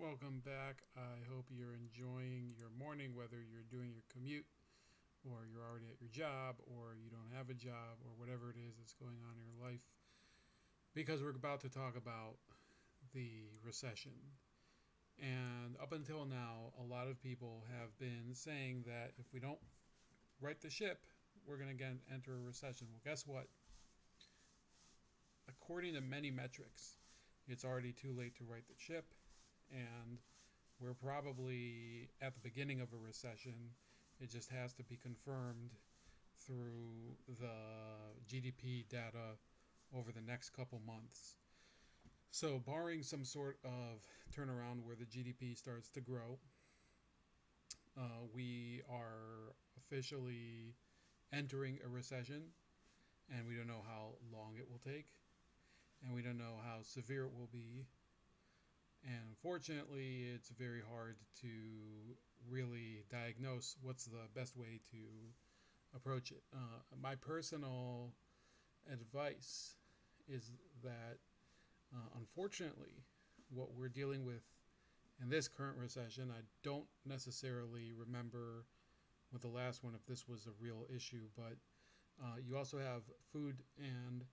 Welcome back. I hope you're enjoying your morning, whether you're doing your commute or you're already at your job or you don't have a job or whatever it is that's going on in your life. Because we're about to talk about the recession. And up until now, a lot of people have been saying that if we don't right the ship, we're going to enter a recession. Well, guess what? According to many metrics, it's already too late to right the ship. And we're probably at the beginning of a recession. It just has to be confirmed through the GDP data over the next couple months. So, barring some sort of turnaround where the GDP starts to grow, we are officially entering a recession, and we don't know how long it will take, and we don't know how severe it will be. And unfortunately, it's very hard to really diagnose what's the best way to approach it. My personal advice is that, unfortunately, what we're dealing with in this current recession, I don't necessarily remember with the last one if this was a real issue, but you also have food and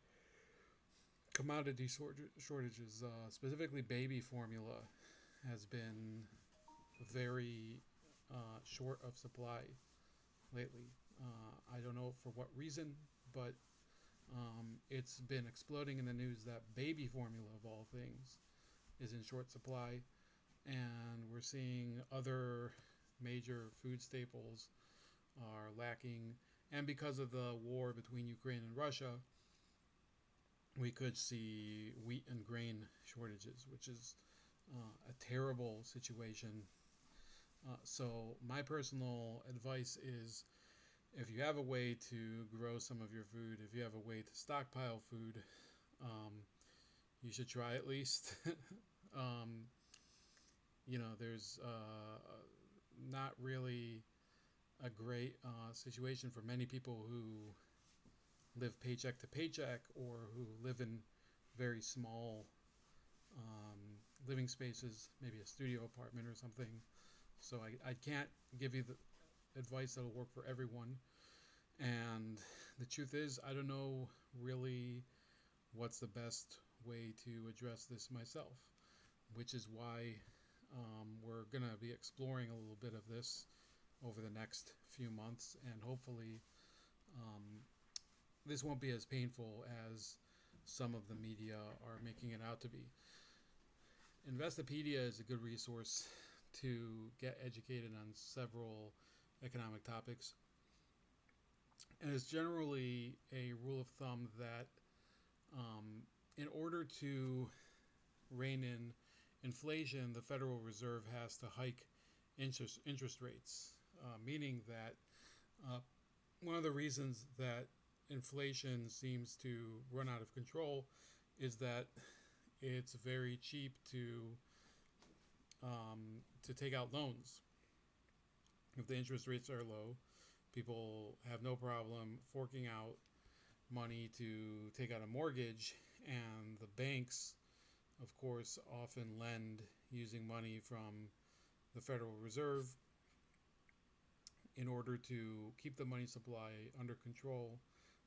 commodity shortages, specifically baby formula, has been very short of supply lately. I don't know for what reason, but it's been exploding in the news that baby formula, of all things, is in short supply, and we're seeing other major food staples are lacking. And because of the war between Ukraine and Russia, we could see wheat and grain shortages, which is a terrible situation. So, my personal advice is if you have a way to grow some of your food, if you have a way to stockpile food, um, you should try at least. um, there's not really a great situation for many people who live paycheck to paycheck or who live in very small living spaces, maybe a studio apartment or something. So I can't give you the advice that'll work for everyone. And the truth is, I don't know really what's the best way to address this myself, which is why we're going to be exploring a little bit of this over the next few months. And hopefully, um, this won't be as painful as some of the media are making it out to be. Investopedia is a good resource to get educated on several economic topics. And it's generally a rule of thumb that in order to rein in inflation, the Federal Reserve has to hike interest rates, meaning that uh, one of the reasons that inflation seems to run out of control is that it's very cheap to take out loans. If the interest rates are low, people have no problem forking out money to take out a mortgage, and the banks, of course, often lend using money from the Federal Reserve in order to keep the money supply under control.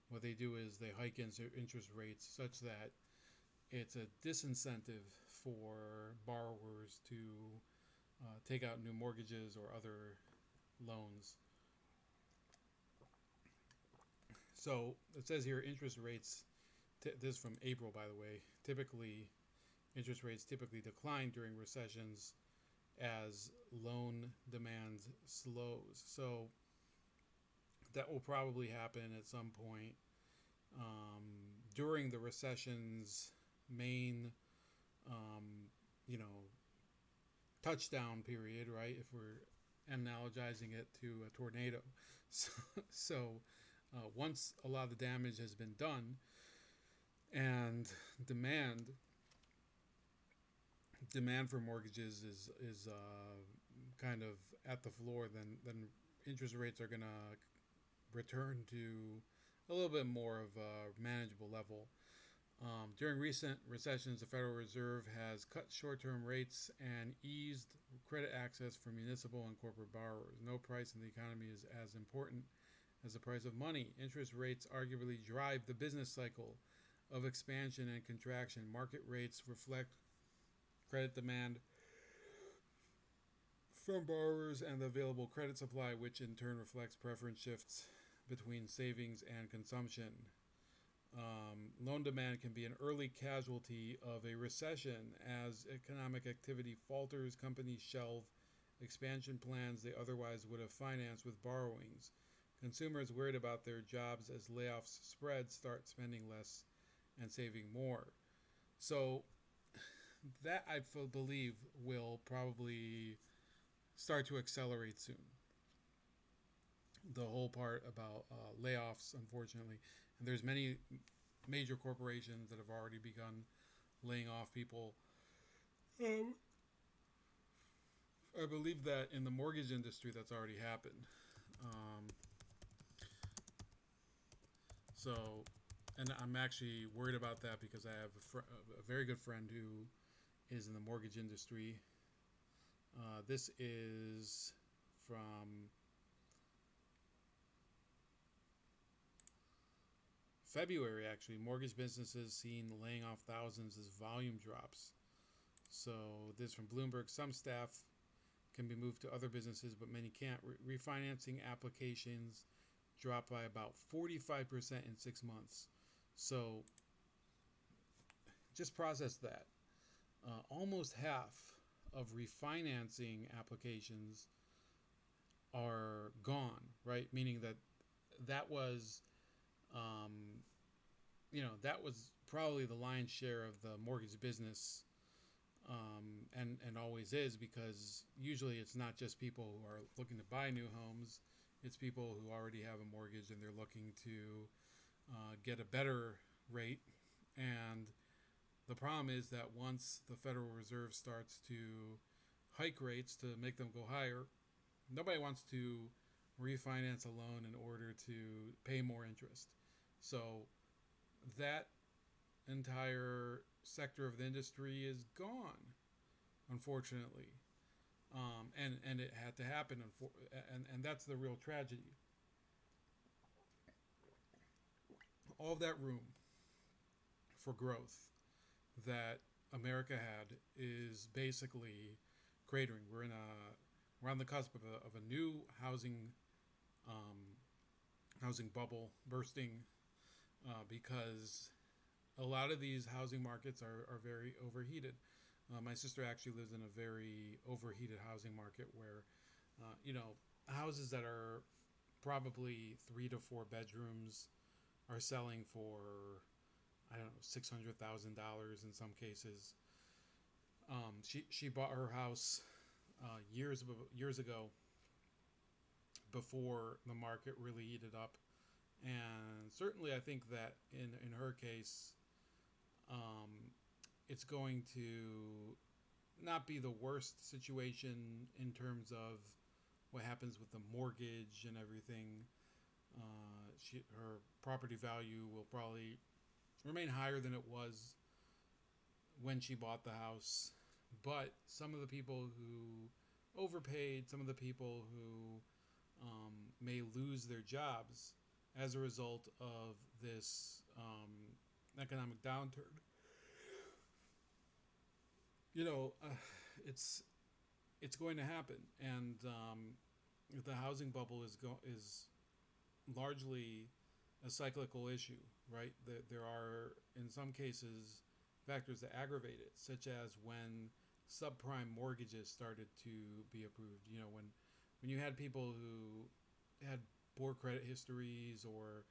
What they do is they hike interest rates such that it's a disincentive for borrowers to take out new mortgages or other loans. So it says here interest rates, this is from April, by the way, interest rates typically decline during recessions as loan demand slows. So that will probably happen at some point during the recession's main, um, you know, touchdown period, right? If we're analogizing it to a tornado. So once a lot of the damage has been done and demand for mortgages is kind of at the floor, then interest rates are gonna return to a little bit more of a manageable level. During recent recessions, the Federal Reserve has cut short-term rates and eased credit access for municipal and corporate borrowers. No price in the economy is as important as the price of money. Interest rates arguably drive the business cycle of expansion and contraction. Market rates reflect credit demand from borrowers and the available credit supply, which in turn reflects preference shifts between savings and consumption. Loan demand can be an early casualty of a recession as economic activity falters. Companies shelve expansion plans they otherwise would have financed with borrowings. Consumers worried about their jobs as layoffs spread start spending less and saving more. So that I believe will probably start to accelerate soon. The whole part about layoffs, unfortunately, and there's many major corporations that have already begun laying off people. Um, I believe that in the mortgage industry, that's already happened. Um, so, and I'm actually worried about that because I have a very good friend who is in the mortgage industry. This is from February, actually. Mortgage businesses seen laying off thousands as volume drops. So this from Bloomberg. Some staff can be moved to other businesses, but many can't. Refinancing applications dropped by about 45% in 6 months. So just process that. Almost half of refinancing applications are gone, right? Meaning that that was, um, that was probably the lion's share of the mortgage business, and always is, because usually it's not just people who are looking to buy new homes. It's people who already have a mortgage and they're looking to get a better rate. And the problem is that once the Federal Reserve starts to hike rates to make them go higher, nobody wants to refinance a loan in order to pay more interest. So that entire sector of the industry is gone, unfortunately. And it had to happen, and that's the real tragedy. All that room for growth that America had is basically cratering. We're on the cusp of a new um, housing bubble bursting, because a lot of these housing markets are very overheated. My sister actually lives in a very overheated housing market where, houses that are probably 3 to 4 bedrooms are selling for, I don't know, $600,000 in some cases. She bought her house years ago, before the market really heated up, and certainly I think that in her case, um, it's going to not be the worst situation in terms of what happens with the mortgage and everything. Her property value will probably remain higher than it was when she bought the house. But some of the people who overpaid, some of the people who may lose their jobs as a result of this economic downturn. You know, uh, it's it's going to happen, and the housing bubble is largely a cyclical issue, right? There are, in some cases, factors that aggravate it, such as when subprime mortgages started to be approved. When you had people who had poor credit histories or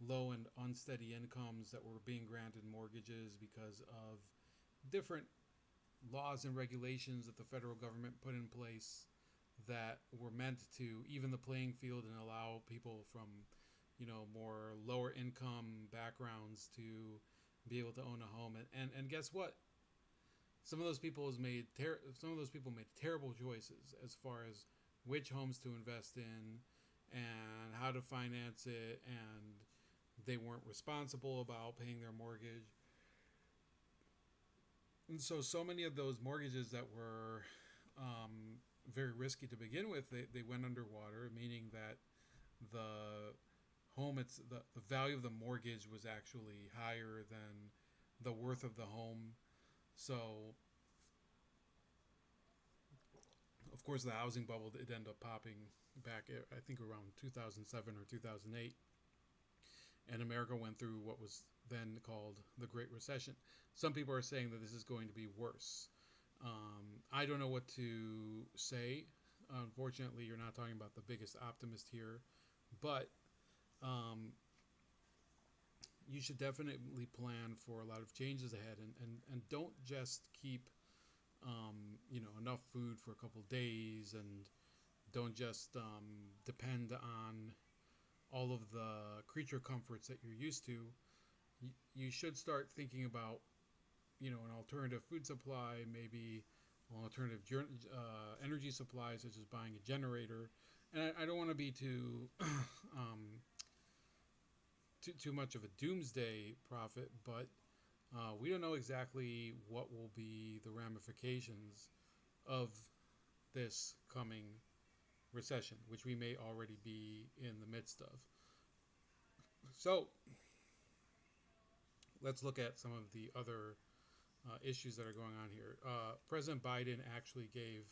low and unsteady incomes that were being granted mortgages because of different laws and regulations that the federal government put in place that were meant to even the playing field and allow people from more lower income backgrounds to be able to own a home. And guess what, some of those people made terrible choices as far as which homes to invest in and how to finance it, and they weren't responsible about paying their mortgage. And so many of those mortgages that were very risky to begin with, they went underwater, meaning that the the value of the mortgage was actually higher than the worth of the home. So of course the housing bubble did end up popping back, I think around 2007 or 2008, and America went through what was then called the Great Recession. Some people are saying that this is going to be worse. I don't know what to say. Unfortunately, you're not talking about the biggest optimist here, but um, you should definitely plan for a lot of changes ahead, and don't just keep enough food for a couple of days, and don't just depend on all of the creature comforts that you're used to. You should start thinking about an alternative food supply, maybe an alternative energy supply, such as buying a generator. And I don't want to be too much of a doomsday prophet, but we don't know exactly what will be the ramifications of this coming recession, which we may already be in the midst of. So let's look at some of the other issues that are going on here. President Biden actually gave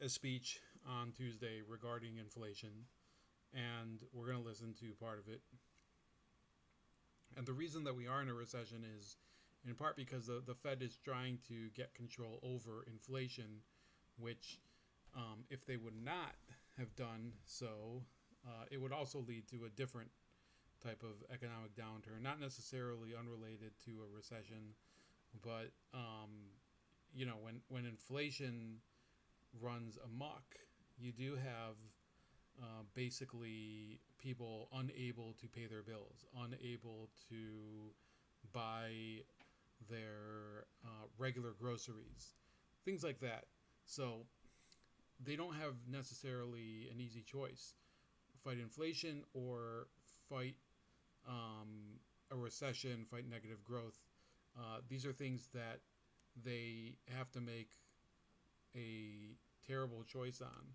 a speech on Tuesday regarding inflation, and we're going to listen to part of it. And the reason that we are in a recession is in part because the Fed is trying to get control over inflation, which, if they would not have done so, it would also lead to a different type of economic downturn, not necessarily unrelated to a recession, but when inflation runs amok, you do have basically people unable to pay their bills, unable to buy their regular groceries, things like that. So they don't have necessarily an easy choice: fight inflation or fight a recession, fight negative growth. These are things that they have to make a terrible choice on,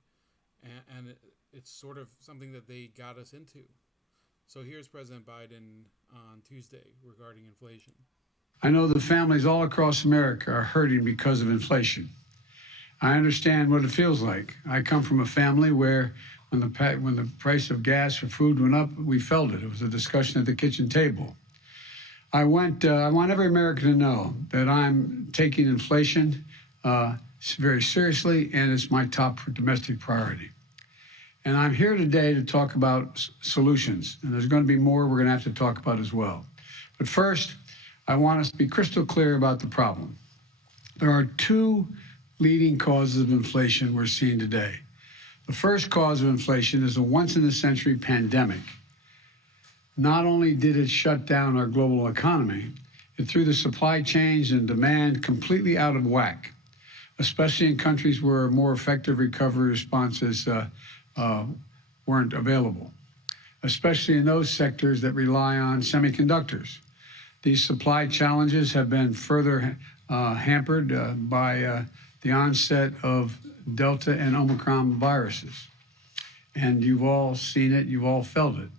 and it's sort of something that they got us into. So here's President Biden on Tuesday regarding inflation. I know the families all across America are hurting because of inflation. I understand what it feels like. I come from a family where when the price of gas or food went up, we felt it. It was a discussion at the kitchen table. I want every American to know that I'm taking inflation very seriously, and it's my top domestic priority. And I'm here today to talk about solutions, and there's going to be more we're going to have to talk about as well. But first, I want us to be crystal clear about the problem. There are two leading causes of inflation we're seeing today. The first cause of inflation is a once-in-a-century pandemic. Not only did it shut down our global economy, it threw the supply chains and demand completely out of whack, especially in countries where more effective recovery responses weren't available, especially in those sectors that rely on semiconductors. These supply challenges have been further hampered by the onset of Delta and Omicron viruses. And you've all seen it, you've all felt it.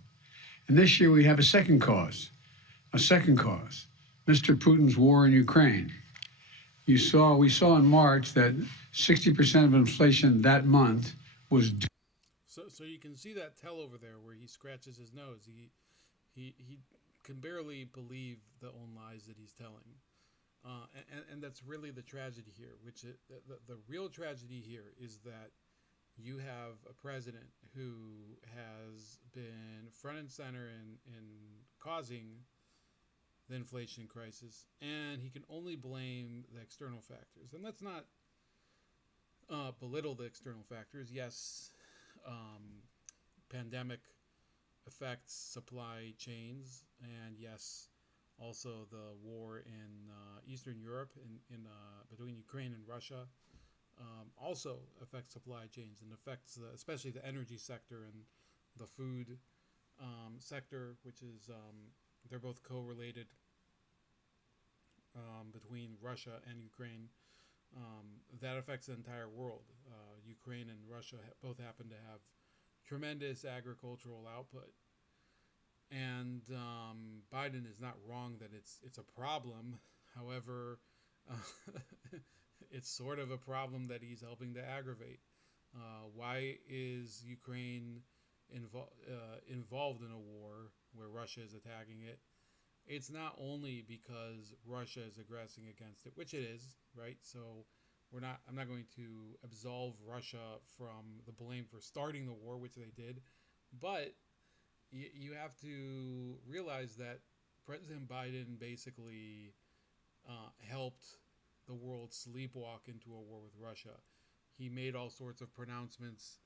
And this year we have a second cause, Mr. Putin's war in Ukraine. We saw in March that 60% of inflation that month was due. So you can see that tell over there where he scratches his nose. He can barely believe the own lies that he's telling. And that's really the tragedy here, the real tragedy here is that you have a president who has been front and center in causing the inflation crisis, and he can only blame the external factors. And let's not belittle the external factors. Yes, pandemic affects supply chains, and yes, also the war in Eastern Europe, between Ukraine and Russia, also affects supply chains and affects especially the energy sector and the food sector, which is they're both correlated. between Russia and Ukraine, that affects the entire world. Ukraine and Russia both happen to have tremendous agricultural output, and Biden is not wrong that it's a problem. However, it's sort of a problem that he's helping to aggravate. Why is Ukraine involved in a war where Russia is attacking it? It's not only because Russia is aggressing against it, which it is, right? So we're not. I'm not going to absolve Russia from the blame for starting the war, which they did, but you have to realize that President Biden basically helped the world sleepwalk into a war with Russia. He made all sorts of pronouncements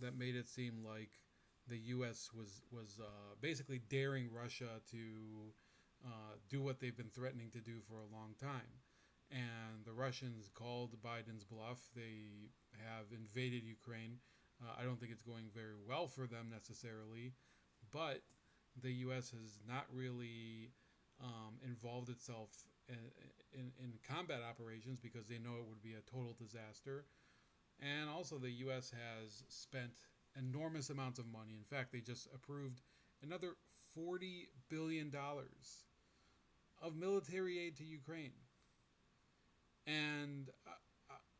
that made it seem like the U.S. was basically daring Russia to do what they've been threatening to do for a long time. And the Russians called Biden's bluff. They have invaded Ukraine. I don't think it's going very well for them necessarily, but the U.S. has not really involved itself in combat operations because they know it would be a total disaster. And also, the U.S. has spent enormous amounts of money. In fact, they just approved another $40 billion of military aid to Ukraine. And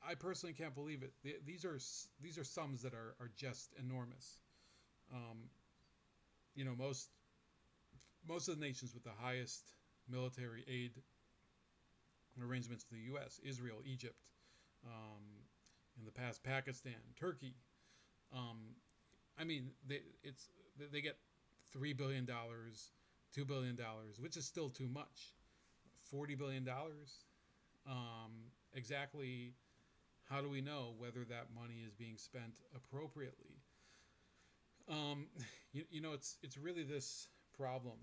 I personally can't believe it. These are sums that are just enormous. Um, most of the nations with the highest military aid arrangements to the U.S. Israel, Egypt, um, in the past Pakistan, Turkey. Um, I mean, they get $3 billion, $2 billion, which is still too much. $40 billion. Exactly how do we know whether that money is being spent appropriately? Um, it's really this problem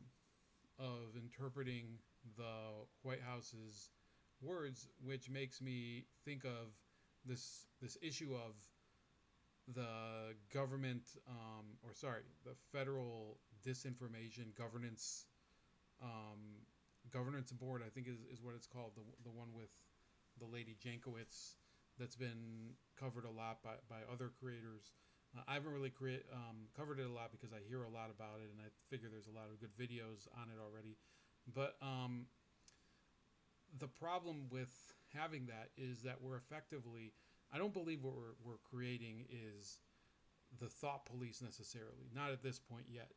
of interpreting the White House's words, which makes me think of this issue of the government, the federal disinformation um, governance board. I think is what it's called. The one with the lady Jankowicz that's been covered a lot by other creators. I haven't really covered it a lot because I hear a lot about it, and I figure there's a lot of good videos on it already. But the problem with having that is that we're effectively, I don't believe what we're creating is the thought police necessarily, not at this point yet,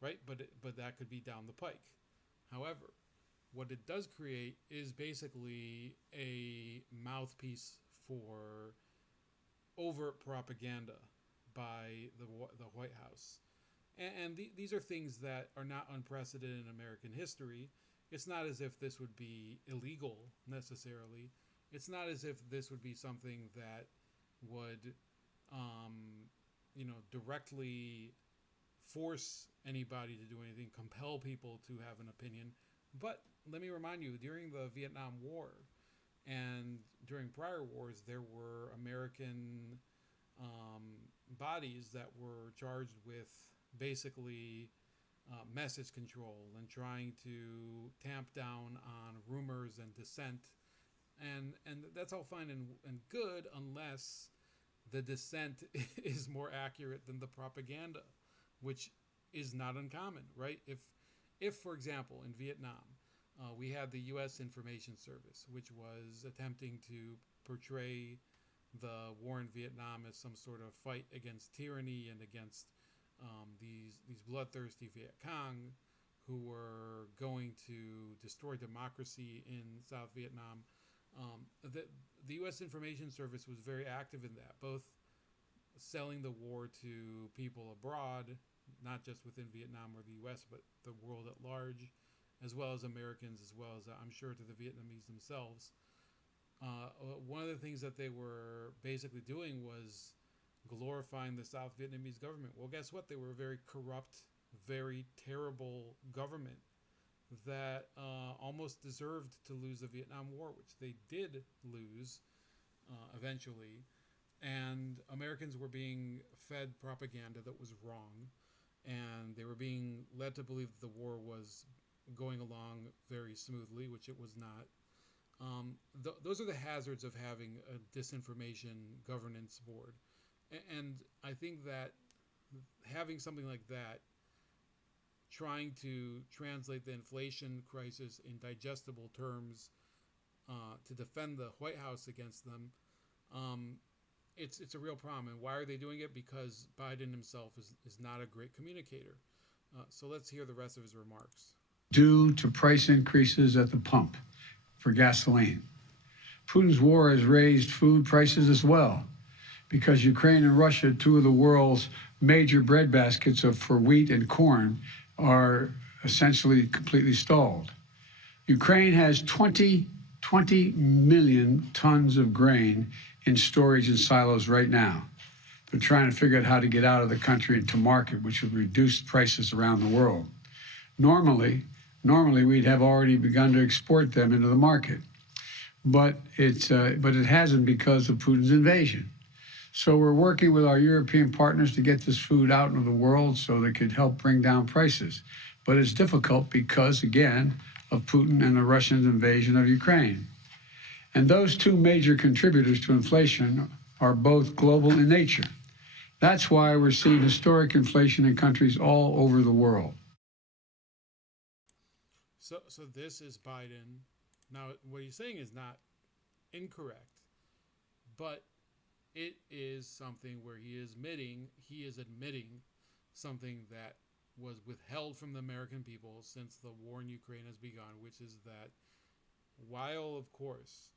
right? But that could be down the pike. However, what it does create is basically a mouthpiece for overt propaganda by the White House. And these are things that are not unprecedented in American history. It's not as if this would be illegal necessarily. It's not as if this would be something that would, directly force anybody to do anything, compel people to have an opinion. But let me remind you, during the Vietnam War and during prior wars, there were American bodies that were charged with basically message control and trying to tamp down on rumors and dissent. And that's all fine and good unless the dissent is more accurate than the propaganda, which is not uncommon, right? If for example, in Vietnam, we had the U.S. Information Service, which was attempting to portray the war in Vietnam as some sort of fight against tyranny and against these bloodthirsty Viet Cong who were going to destroy democracy in South Vietnam. The U.S. Information Service was very active in that, both selling the war to people abroad, not just within Vietnam or the U.S., but the world at large, as well as Americans, as well as, I'm sure, to the Vietnamese themselves. One of the things that they were basically doing was glorifying the South Vietnamese government. Well, guess what? They were a very corrupt, very terrible government that almost deserved to lose the Vietnam War, which they did lose eventually. And Americans were being fed propaganda that was wrong, and they were being led to believe that the war was going along very smoothly, which it was not. Those are the hazards of having a disinformation governance board. And I think that having something like that, trying to translate the inflation crisis in digestible terms to defend the White House against them, um, it's a real problem. And why are they doing it? Because Biden himself is not a great communicator. So let's hear the rest of his remarks. Due to price increases at the pump for gasoline. Putin's war has raised food prices as well, because Ukraine and Russia, two of the world's major breadbaskets for wheat and corn, are essentially completely stalled. Ukraine has 20 million tons of grain in storage in silos right now. They're trying to figure out how to get out of the country and to market, which would reduce prices around the world. Normally we'd have already begun to export them into the market, but it hasn't because of Putin's invasion. So we're working with our European partners to get this food out into the world so they could help bring down prices. But it's difficult because, again, of Putin and the Russian invasion of Ukraine. And those two major contributors to inflation are both global in nature. That's why we're seeing historic inflation in countries all over the world. So this is Biden. Now, what he's saying is not incorrect, but it is something where he is admitting something that was withheld from the American people since the war in Ukraine has begun, which is that while, of course,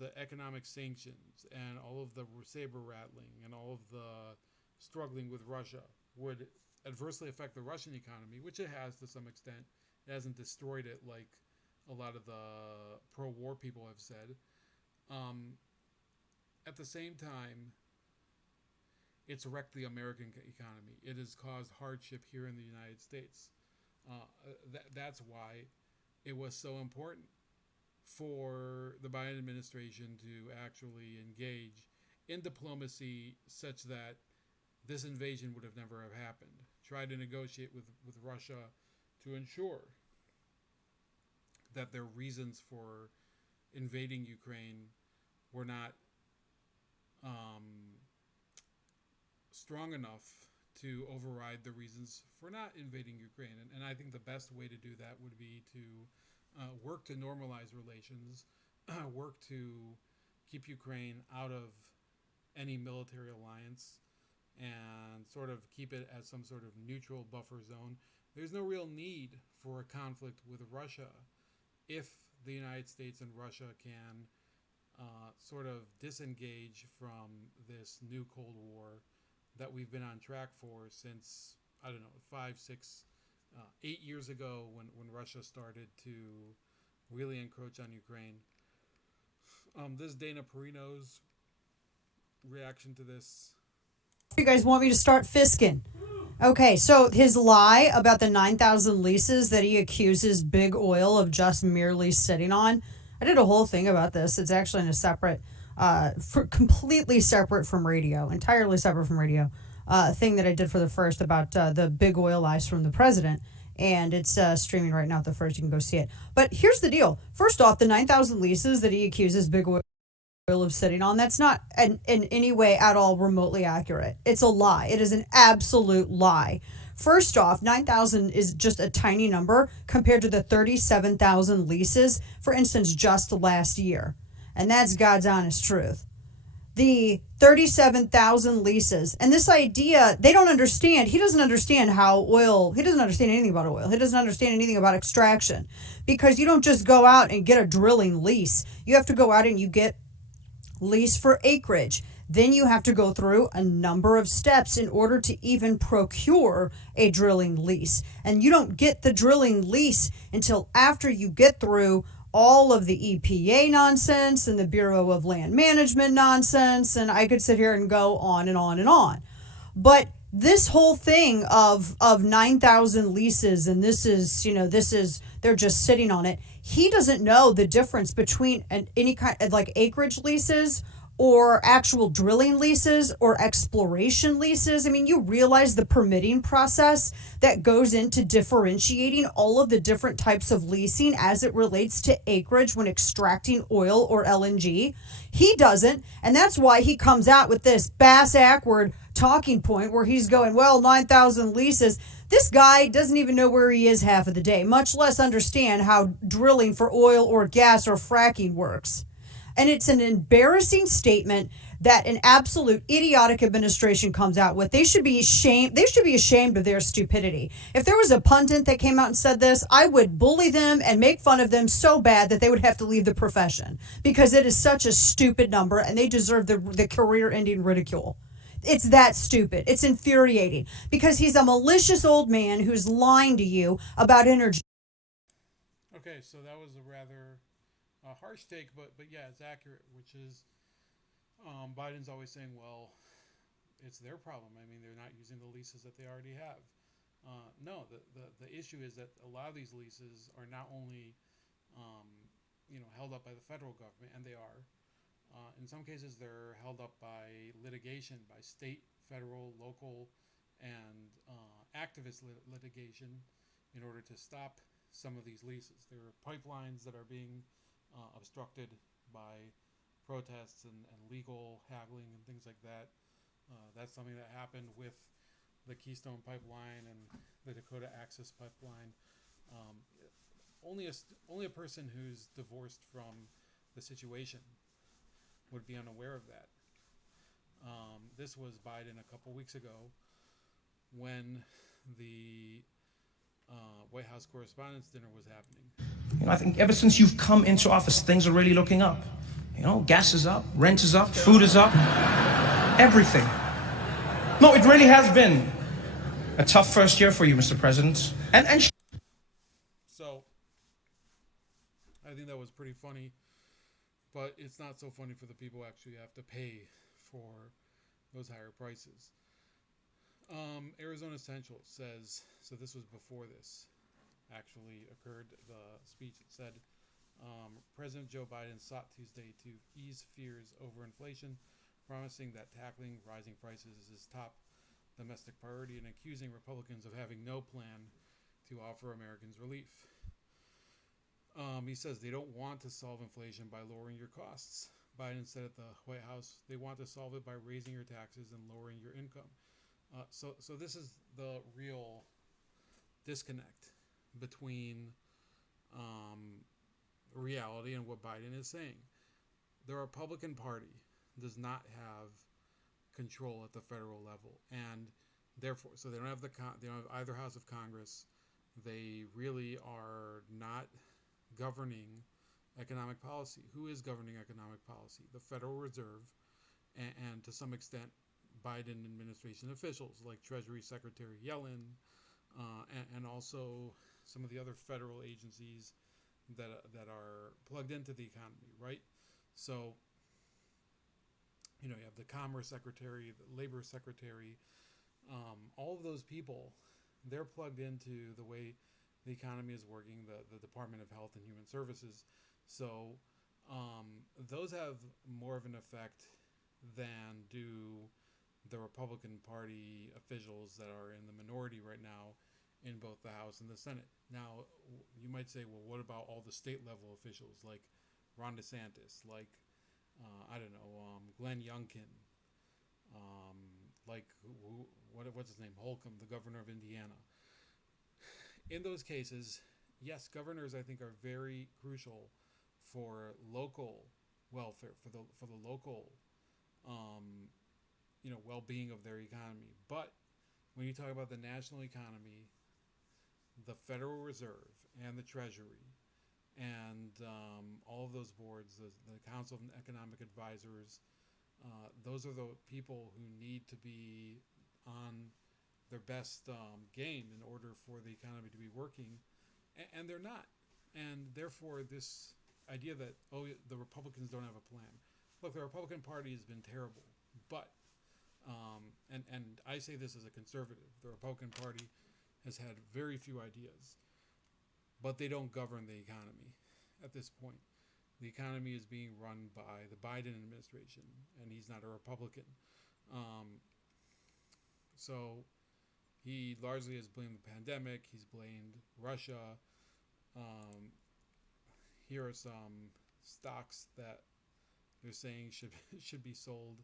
the economic sanctions and all of the saber rattling and all of the struggling with Russia would adversely affect the Russian economy, which it has to some extent. It hasn't destroyed it like a lot of the pro-war people have said. At the same time, it's wrecked the American economy. It has caused hardship here in the United States. That's why it was so important for the Biden administration to actually engage in diplomacy such that this invasion would have never have happened. Try to negotiate with Russia to ensure that their reasons for invading Ukraine were not strong enough to override the reasons for not invading Ukraine. And I think the best way to do that would be to work to normalize relations, work to keep Ukraine out of any military alliance, and sort of keep it as some sort of neutral buffer zone. There's no real need for a conflict with Russia if the United States and Russia can sort of disengage from this new Cold War that we've been on track for since, 5, 6, 8 years ago when Russia started to really encroach on Ukraine. This is Dana Perino's reaction to this. You guys want me to start fisking? Okay, so his lie about the 9,000 leases that he accuses Big Oil of just merely sitting on. I did a whole thing about this. It's actually in a separate, completely separate from radio, entirely separate from radio, thing that I did for the first about the Big Oil lies from the president. And it's streaming right now at the first. You can go see it. But here's the deal. First off, the 9,000 leases that he accuses Big Oil of sitting on, that's not in any way at all remotely accurate. It's a lie. It is an absolute lie. First off, 9,000 is just a tiny number compared to the 37,000 leases, for instance, just last year. And that's God's honest truth. The 37,000 leases, and this idea, they don't understand. He doesn't understand how oil, he doesn't understand anything about oil. He doesn't understand anything about extraction, because you don't just go out and get a drilling lease. You have to go out and you get lease for acreage. Then you have to go through a number of steps in order to even procure a drilling lease. And you don't get the drilling lease until after you get through all of the EPA nonsense and the Bureau of Land Management nonsense. And I could sit here and go on and on and on. But this whole thing of 9,000 leases, and this is, they're just sitting on it. He doesn't know the difference between any kind of like acreage leases or actual drilling leases or exploration leases. I mean, you realize the permitting process that goes into differentiating all of the different types of leasing as it relates to acreage when extracting oil or LNG. He doesn't, and that's why he comes out with this bass-ackward talking point where he's going, well, 9,000 leases. This guy doesn't even know where he is half of the day, much less understand how drilling for oil or gas or fracking works. And it's an embarrassing statement that an absolute idiotic administration comes out with. They should be ashamed. They should be ashamed of their stupidity. If there was a pundit that came out and said this, I would bully them and make fun of them so bad that they would have to leave the profession because it is such a stupid number and they deserve the career-ending ridicule. It's that stupid. It's infuriating because he's a malicious old man who's lying to you about energy. Okay, so that was a rather harsh take, but yeah, it's accurate. Which is Biden's always saying, well, it's their problem. I mean, they're not using the leases that they already have. No, the issue is that a lot of these leases are not only held up by the federal government, and they are. In some cases, they're held up by litigation, by state, federal, local, and activist litigation in order to stop some of these leases. There are pipelines that are being obstructed by protests and legal haggling and things like that. That's something that happened with the Keystone Pipeline and the Dakota Access Pipeline. Only a person who's divorced from the situation would be unaware of that. This was Biden a couple weeks ago when the White House Correspondents' Dinner was happening. I think ever since you've come into office, things are really looking up. Gas is up, rent is up, food is up, everything. No, it really has been a tough first year for you, Mr. President. So, I think that was pretty funny. But it's not so funny for the people who actually have to pay for those higher prices. Arizona Central says, so this was before this actually occurred, the speech. It said, President Joe Biden sought Tuesday to ease fears over inflation, promising that tackling rising prices is his top domestic priority and accusing Republicans of having no plan to offer Americans relief. He says they don't want to solve inflation by lowering your costs. Biden said at the White House they want to solve it by raising your taxes and lowering your income. So this is the real disconnect between reality and what Biden is saying. The Republican Party does not have control at the federal level, and therefore, so they don't have they don't have either house of Congress. They really are not governing economic policy. Who is governing economic policy? The Federal Reserve, and to some extent, Biden administration officials like Treasury Secretary Yellen, and also some of the other federal agencies that are plugged into the economy, right? So, you have the Commerce Secretary, the Labor Secretary, all of those people, they're plugged into the way the economy is working, the Department of Health and Human Services. So those have more of an effect than do the Republican Party officials that are in the minority right now in both the House and the Senate. Now, you might say, well, what about all the state level officials like Ron DeSantis, like, Glenn Youngkin, what's his name, Holcomb, the governor of Indiana. In those cases, yes, governors, I think, are very crucial for local welfare, for the local, well-being of their economy. But when you talk about the national economy, the Federal Reserve and the Treasury and all of those boards, the Council of Economic Advisors, those are the people who need to be on their best game in order for the economy to be working, and they're not. And therefore, this idea that, the Republicans don't have a plan. Look, the Republican Party has been terrible, but, and I say this as a conservative, the Republican Party has had very few ideas, but they don't govern the economy at this point. the economy is being run by the Biden administration, and he's not a Republican. Um, so he largely has blamed the pandemic. He's blamed Russia. Um, Here are some stocks that they're saying should be sold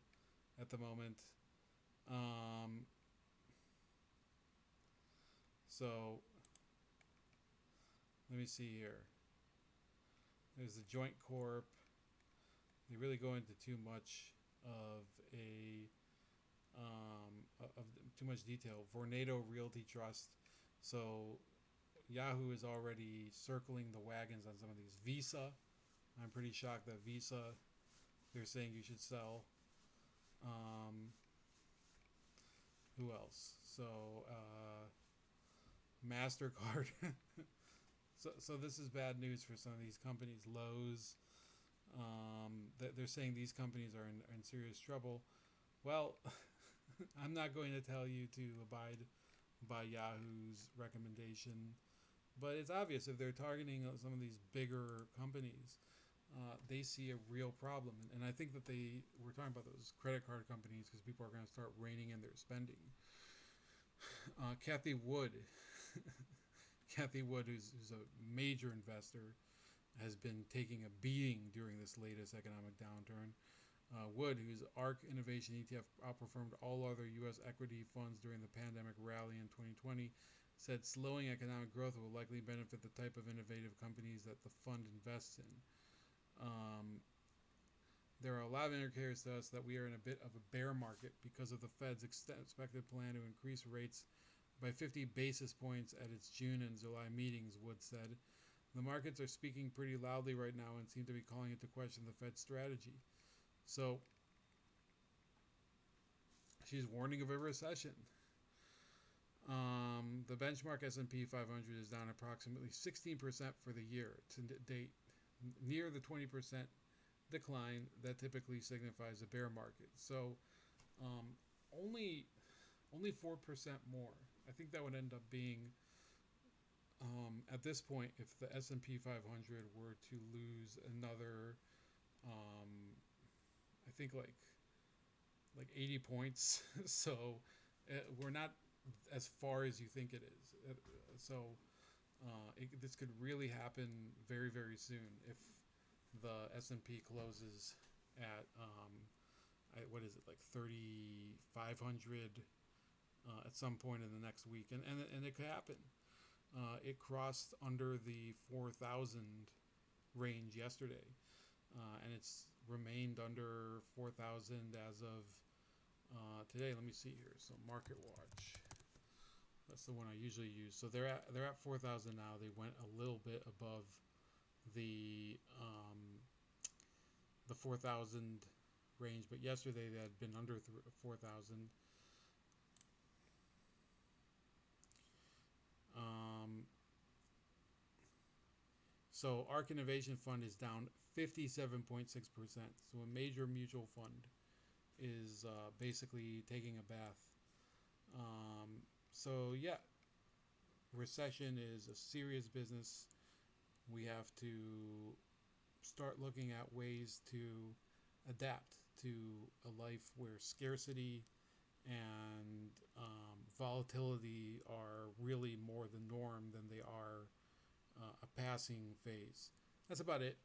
at the moment. Um, so let me see here. There's the Joint Corp. They really go into too much of a of too much detail. Vornado Realty Trust. So Yahoo is already circling the wagons on some of these. Visa. I'm pretty shocked that Visa, they're saying you should sell. Um, who else? So MasterCard. So this is bad news for some of these companies. Lowe's. They're saying these companies are in serious trouble. Well, I'm not going to tell you to abide by Yahoo's recommendation, but it's obvious if they're targeting some of these bigger companies, they see a real problem. And I think that we're talking about those credit card companies because people are going to start reining in their spending. Kathy Wood, Kathy Wood, who's a major investor, has been taking a beating during this latest economic downturn. Wood, whose ARK Innovation ETF outperformed all other U.S. equity funds during the pandemic rally in 2020, said slowing economic growth will likely benefit the type of innovative companies that the fund invests in. There are a lot of indicators to us that we are in a bit of a bear market because of the Fed's expected plan to increase rates by 50 basis points at its June and July meetings, Wood said. The markets are speaking pretty loudly right now and seem to be calling into question the Fed's strategy. So she's warning of a recession. The benchmark S&P 500 is down approximately 16% for the year to date, near the 20% decline that typically signifies a bear market. So only 4% more. I think that would end up being at this point, if the S&P 500 were to lose another, I think like 80 points. So we're not as far as you think it is. This could really happen very, very soon if the S&P closes at what is it, like 3,500 at some point in the next week, and it could happen. It crossed under the 4,000 range yesterday, and it's remained under 4,000 as of today. Let me see here. So Market Watch. That's the one I usually use. So they're at 4,000 now. They went a little bit above the 4,000 range, but yesterday they had been under 4,000. So ARK Innovation Fund is down 57.6%. So a major mutual fund is basically taking a bath. So yeah, recession is a serious business. We have to start looking at ways to adapt to a life where scarcity and volatility are really more the norm than they are a passing phase. That's about it.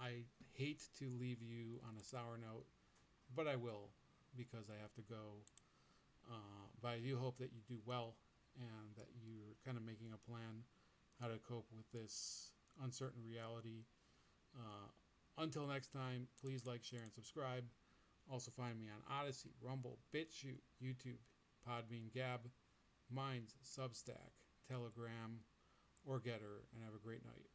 I hate to leave you on a sour note, but I will because I have to go. But I do hope that you do well and that you're kind of making a plan how to cope with this uncertain reality. Until next time, please like, share, and subscribe. Also find me on Odyssey, Rumble, BitChute, YouTube, Podbean, Gab, Minds, Substack, Telegram, or Getter, and have a great night.